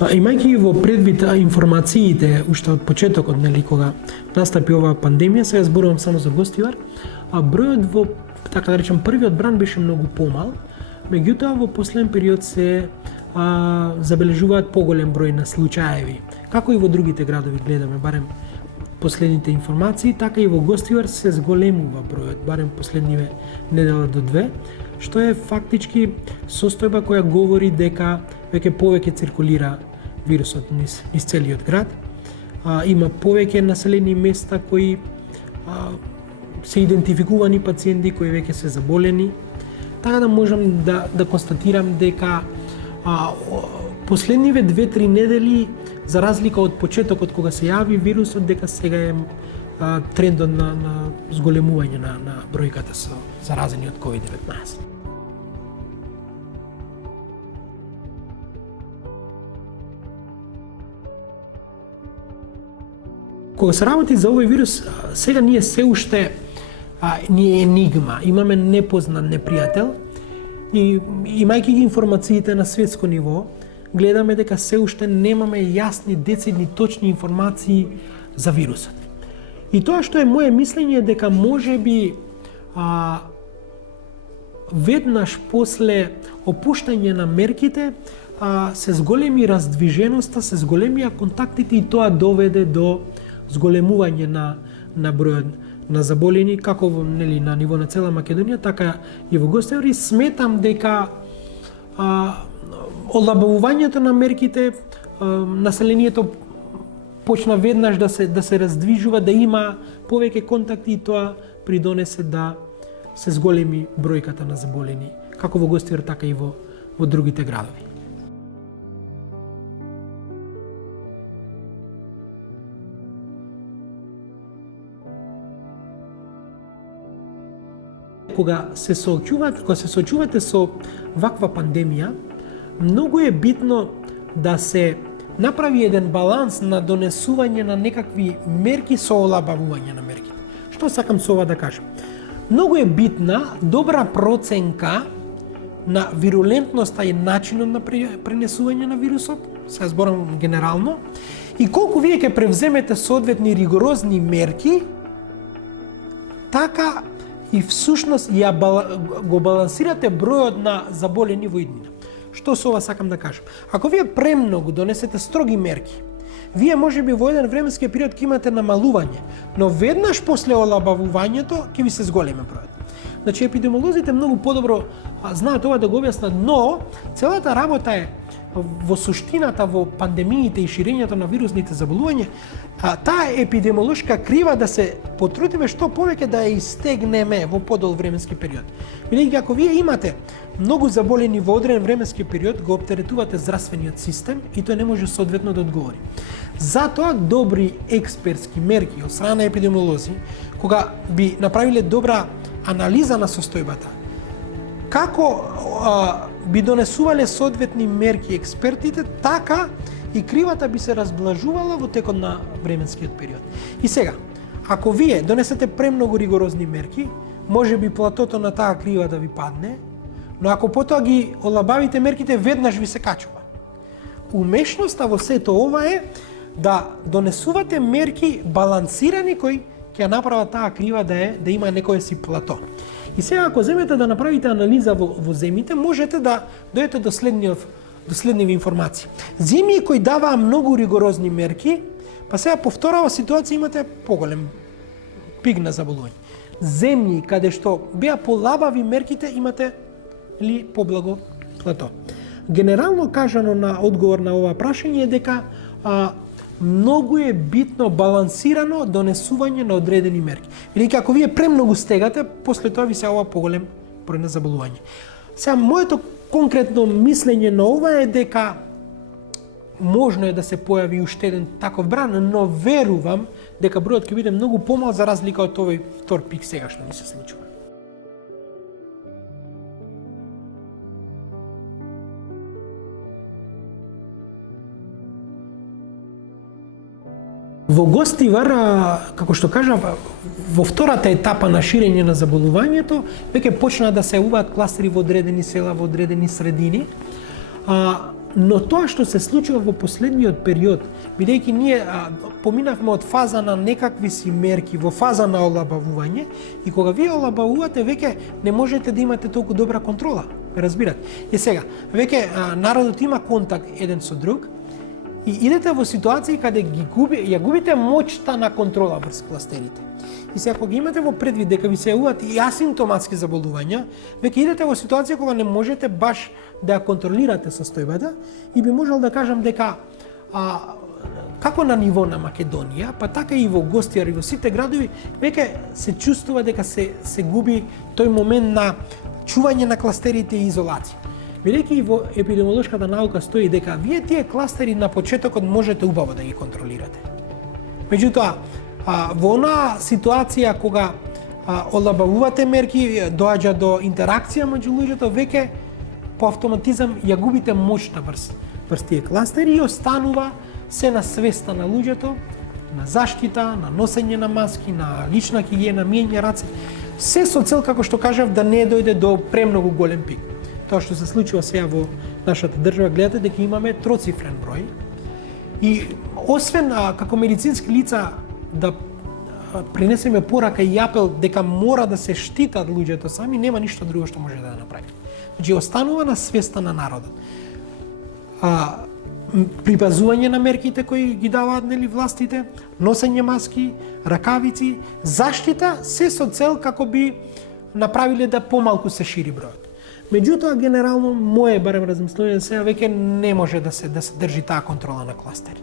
Имајќи во предвид информациите уште од почетокот, нели, кога настапи оваа пандемија, сега зборувам само за Гостивар, бројот во, така да речем, првиот бран беше многу помал, меѓутоа во последен период се забележуваат поголем број на случаеви. Како и во другите градови гледаме, барем последните информации, така и во Гостивар се зголемува бројот, барем последниве недела до две, што е фактички состојба која говори дека веќе повеќе циркулира вирусот низ целиот град. Има повеќе населени места кои се идентификувани пациенти кои веќе се заболени. Така да можам да констатирам дека последниве 2-3 недели, за разлика од почетокот кога се јави вирусот, дека сега е трендот на зголемување на бројката со заразени од COVID-19. Кога се работи за овој вирус, сега ние се уште ние енигма, имаме непознат непријател и имајќи ги информациите на светско ниво, гледаме дека се уште немаме јасни, децидни, точни информации за вирусот. И тоа што е моje мислење дека можеби веднаш после опуштање на мерките се зголеми раздвиженоста, се зголемија контактите и тоа доведе до зголемување на бројот на заболени, како нели на ниво на цела Македонија, така и во Гостивар. И сметам дека олабавувањето на мерките, населението почна веднаш да се раздвижува, да има повеќе контакти и тоа придонесе да се зголеми бројката на заболени, како во Гостивар, така и во другите градови. Кога се соочувате со ваква пандемија, многу е битно да се направи еден баланс на донесување на некакви мерки со олабавување на мерките. Што сакам со ова да кажам? Многу е битна добра проценка на вирулентноста и начинот на пренесување на вирусот, се зборам генерално, и колку вие ќе превземете соодветни ригорозни мерки, така и всушност го балансирате бројот на заболени во иднина. Што со ова сакам да кажам? Ако вие премногу донесете строги мерки, вие можеби во еден временски период ќе имате намалување, но веднаш после олабавувањето ќе ви се зголеми бројот. Значи епидемиолозите многу подобро знаат ова да го објаснат, но целата работа е во суштината во пандемиите и ширењето на вирусните заболувања, таа епидемиолошка крива да се потрудиме што повеќе да ја истегнеме во подолг временски период. Бидејќи ако вие имате многу заболени во одреден временски период, го оптеретувате здравствениот систем и тој не може соодветно да одговори. Затоа добри експертски мерки од страна на епидемиолози, кога би направиле добра анализа на состојбата, како би донесувале соодветни мерки експертите, така и кривата би се разблажувала во текот на временскиот период. И сега, ако вие донесете премногу ригорозни мерки, може би платото на таа крива да ви падне, но ако потоа ги олабавите мерките, веднаш ви се качува. Умешноста во сето ова е да донесувате мерки балансирани кои ќе направат таа крива да има некој си плато. И сега ако земете да направите анализа во земите, можете да дојдете до следниви информации. Земји кои даваа многу ригорозни мерки, па сега по вторава ситуација имате поголем пик на заболување. Земји каде што беа полабави мерките, имате или поблаго плато. Генерално кажано на одговор на ова прашање е дека многу е битно балансирано донесување на одредени мерки. Бидејќи ако вие премногу стегате, после тоа ви се ова поголем број на заболување. Сега, моето конкретно мислење на ова е дека можно е да се појави уште еден таков бран, но верувам дека бројот ќе биде многу помал за разлика од овој втор пик сега што ни се случува. Во Гостивар, како што кажав, во втората етапа на ширење на заболувањето, веќе почна да се јавуваат кластери во одредени села, во одредени средини. Но тоа што се случува во последниот период, бидејќи ние поминавме од фаза на некакви си мерки во фаза на олабавување, и кога вие олабавувате, веќе не можете да имате толку добра контрола. Разбирате? И сега, веќе народот има контакт еден со друг и идете во ситуации каде ја губите моќта на контрола врз кластерите. И сега кога имате во предвид дека ви се јавуваат и асимптоматски заболувања, веќе идете во ситуација кога не можете баш да ја контролирате состојбата, и би можел да кажам дека како на ниво на Македонија, па така и во Гостиар и во сите градови, веќе се чувствува дека се губи тој момент на чување на кластерите и изолација. Бидејќи и во епидемиолошката наука стои дека вие тие кластери на почетокот можете убаво да ги контролирате. Меѓутоа, во онаа ситуација кога олабавувате мерки, доаѓа до интеракција меѓу луѓето, веќе по автоматизам ја губите моќта врз тие кластери и останува се на свеста на луѓето, на заштита, на носење на маски, на лична хигиена, миење раце, се со цел, како што кажав, да не дојде до премногу голем пик. Тоа што се случува сега во нашата држава, гледате дека имаме троцифрен број и освен како медицински лица да пренесеме порака и апел дека мора да се штитат луѓето сами, нема ништо друго што може да направи. Значи, останува на свеста на народот. Припазување на мерките кои ги даваат властите, носење маски, ракавици, заштита, се со цел како би направиле да помалку се шири бројот. Меѓутоа, генерално, мое барем размислување сега веќе не може да се држи таа контрола на кластери.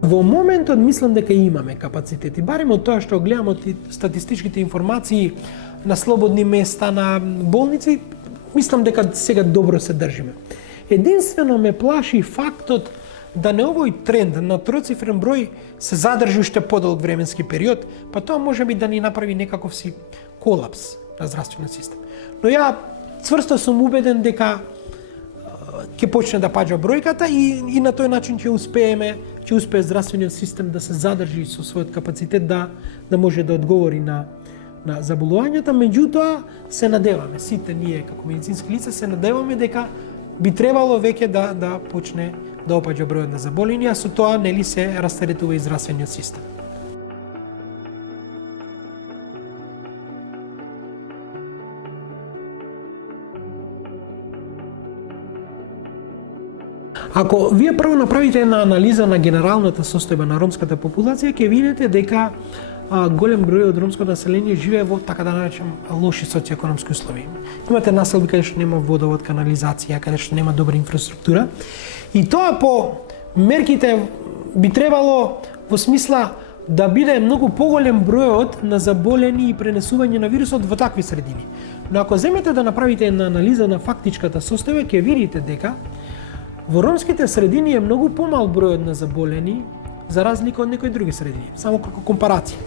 Во моментот мислам дека имаме капацитети, барем од тоа што гледам од статистичките информации на слободни места, на болници, мислам дека сега добро се држиме. Единствено ме плаши фактот да не овој тренд на троцифрен број се задржи уште подолг временски период, па тоа може би да ни направи некаков си колапс на здравствениот систем. Но ја цврсто сум убеден дека ќе почне да паѓа бројката и на тој начин ќе успее здравствениот систем да се задржи со својот капацитет да може да одговори на заболувањата. Меѓутоа се надеваме, сите ние како медицински лица се надеваме дека би требало веќе да почне да опаѓа бројот на заболени, а со тоа се растаретува и здравствениот систем. Ако вие прво направите една анализа на генералната состојба на ромската популација, ќе видите дека голем број од ромското население живее во, така да наречем, лоши социоекономски услови. Имате населби каде што нема водовод, канализација, каде што нема добра инфраструктура. И тоа по мерките би требало во смисла да биде многу поголем бројот на заболени и пренесување на вирусот во такви средини. Но ако земете да направите една анализа на фактичката состојба, ќе видите дека во ромските средини е многу помал бројот на заболени за разлика од некои други средини. Само како компарација.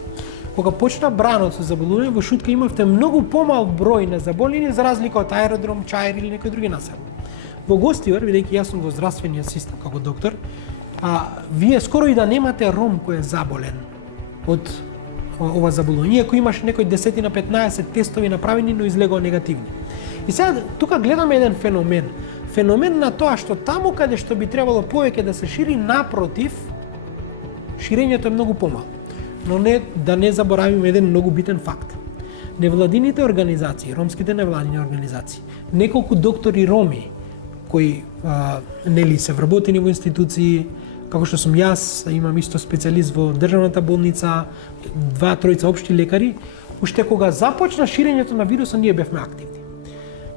Кога почна бранот со заболување, во Шутка имавте многу помал број на заболени за разлика од Аеродром, Чаир или некои други населби. Во Гостивар, бидејќи јас сум во здравствениот систем како доктор, вие скоро и да немате ром кој е заболен од ова заболување, иако имаш некои 10 на 15 тестови направени, но излегоа негативни. И сега тука гледаме еден феномен. Феномен на тоа што таму каде што би требало повеќе да се шири, напротив, ширењето е многу помало. Но да не заборавиме еден многу битен факт. Невладините организации, ромските невладини организации, неколку доктори роми кои се вработени во институции, како што сум јас, имам исто специјалист во државната болница, 2-3 општи лекари, уште кога започна ширењето на вирусот ние бевме активни.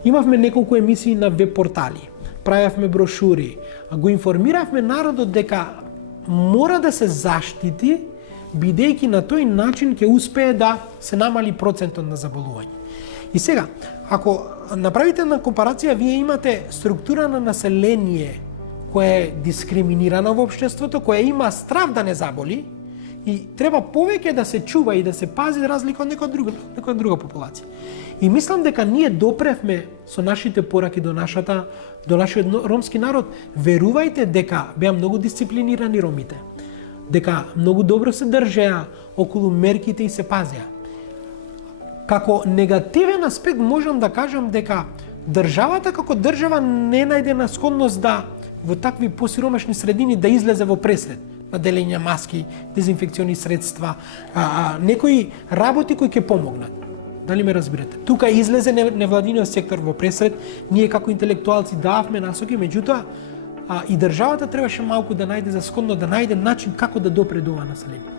Имавме неколку емисии на веб портали, правевме брошури, го информиравме народот дека мора да се заштити, бидејќи на тој начин ќе успее да се намали процентот на заболување. И сега, ако направите една компарација, вие имате структура на население која е дискриминирана во општеството, која има страв да не заболи и треба повеќе да се чува и да се пази разлика од некоја друга популација. И мислам дека ние допревме со нашите пораки до нашиот ромски народ, верувајте дека беа многу дисциплинирани ромите. дека многу добро се држеа околу мерките и се пазеа. Како негативен аспект можам да кажам дека државата како држава не најде на склонност да во такви посиромашни средини да излезе во пресред на делење маски, дезинфекциони средства, некои работи кои ќе помогнат. Дали ме разбирате? Тука излезе невладиниот сектор во пресред, ние како интелектуалци дававме насоки, меѓутоа и државата требаше малку да најде за склонно да најде начин како да допре до ова население.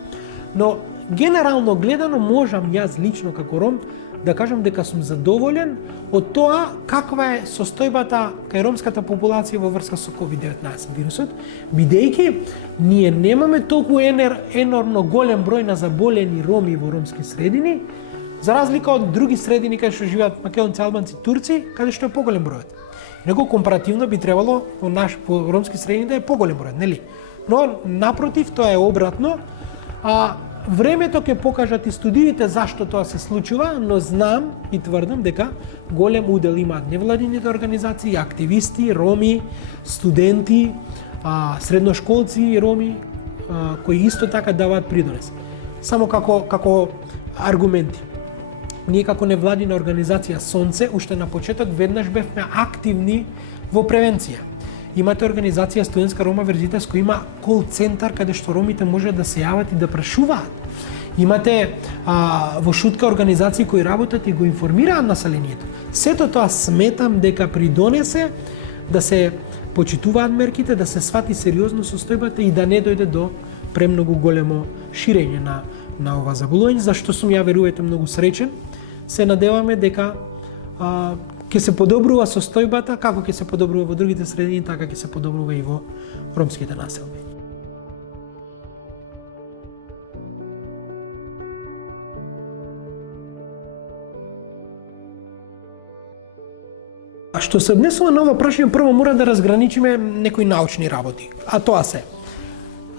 Но генерално гледано можам јас лично како ром да кажам дека сум задоволен од тоа каква е состојбата кај ромската популација во врска со COVID-19 вирусот, бидејќи ние немаме толку енормно голем број на заболени роми во ромски средини, за разлика од други средини каде што живеат македонци, албанци, турци, каде што е поголем бројот. Него компаративно би требало во ромски средини да е поголем бројот, нели? Но напротив, тоа е обратно. Времето ќе покажат и студиите зашто тоа се случува, но знам и тврдам дека голем удел имаат невладините организации, активисти, роми, студенти, средношколци и роми, кои исто така даваат придонес. Само како аргументи. Ние како невладина организација Сонце, уште на почеток веднаш бевме активни во превенција. Имате организација Студентска Рома Верзитас која има кол центар каде што ромите може да се јават и да прашуваат. Имате во Шутка организации кои работат и го информираат населението. Сето тоа сметам дека придонесе да се почитуваат мерките, да се свати сериозно состојбата и да не дојде до премногу големо ширење на ова заболување, зашто сум ја верувајте многу среќен. Се надеваме дека ќе се подобрува состојбата, како ќе се подобрува во другите средини, така ќе се подобрува и во ромските населби. А што се однесува на ова прашање, прво мора да разграничиме некои научни работи, а тоа се.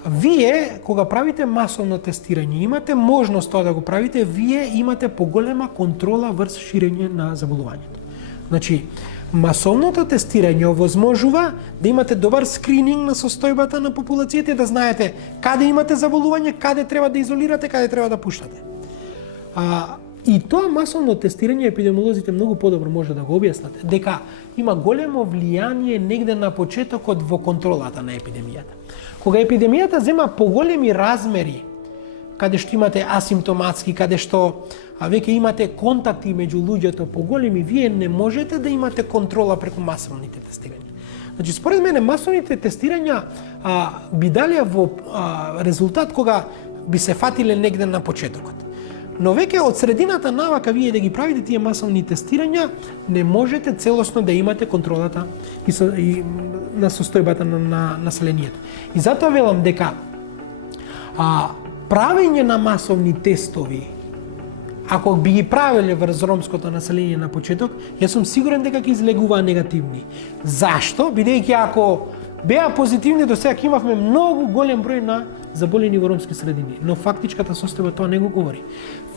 Вие, кога правите масовно тестирање, имате можност тоа да го правите, вие имате поголема контрола врз ширење на заболувањето. Значи, масовното тестирање овозможува да имате добар скрининг на состојбата на популацијата и да знаете каде имате заболување, каде треба да изолирате, каде треба да пуштате. И тоа масовно тестирање епидемиолозите многу подобро може да го објаснат, дека има големо влијание негде на почетокот во контролата на епидемијата. Кога епидемијата зема поголеми размери, каде што имате асимптоматски, каде што веќе имате контакти меѓу луѓето поголеми, вие не можете да имате контрола преку масовните тестирања. Значи, според мене, масовните тестирања би дали во резултат кога би се фатиле негде на почетокот. Но веќе од средината навака вие да ги правите тие масовни тестирања, не можете целосно да имате контролата и на состојбата на населението. И затоа велам дека правење на масовни тестови, ако би ги правеле врз ромското население на почеток, јас сум сигурен дека ќе излегуваа негативни. Зашто? Бидејќи ако беа позитивни, до сега имавме многу голем број на заболени во ромски средини, но фактичката состојба тоа не го говори.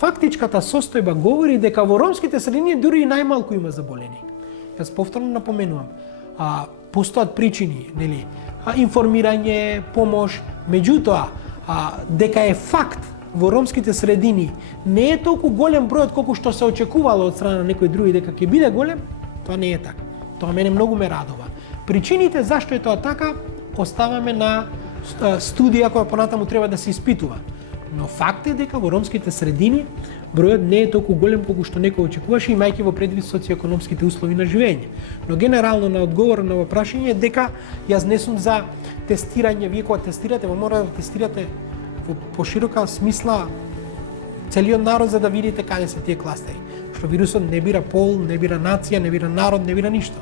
Фактичката состојба говори дека во ромските средини дури и најмалку има заболени. Јас повторно напоменувам, постојат причини, нели, информирање, помош, меѓутоа, дека е факт во ромските средини не е толку голем бројот колку што се очекувало од страна на некои други дека ќе биде голем, тоа не е така. Тоа мене многу ме радува. Причините зашто е тоа така оставаме на студија која понатаму треба да се испитува. Но факт е дека во ромските средини бројот не е толку голем колку што некој очекуваше, имајќи во предвид социоекономските услови на живење. Но генерално на одговор на ова прашање е дека јас не сум за тестирање. Вие кога тестирате, мора да тестирате во поширока смисла целиот народ за да видите каде се тие кластери. Што вирусот не бира пол, не бира нација, не бира народ, не бира ништо.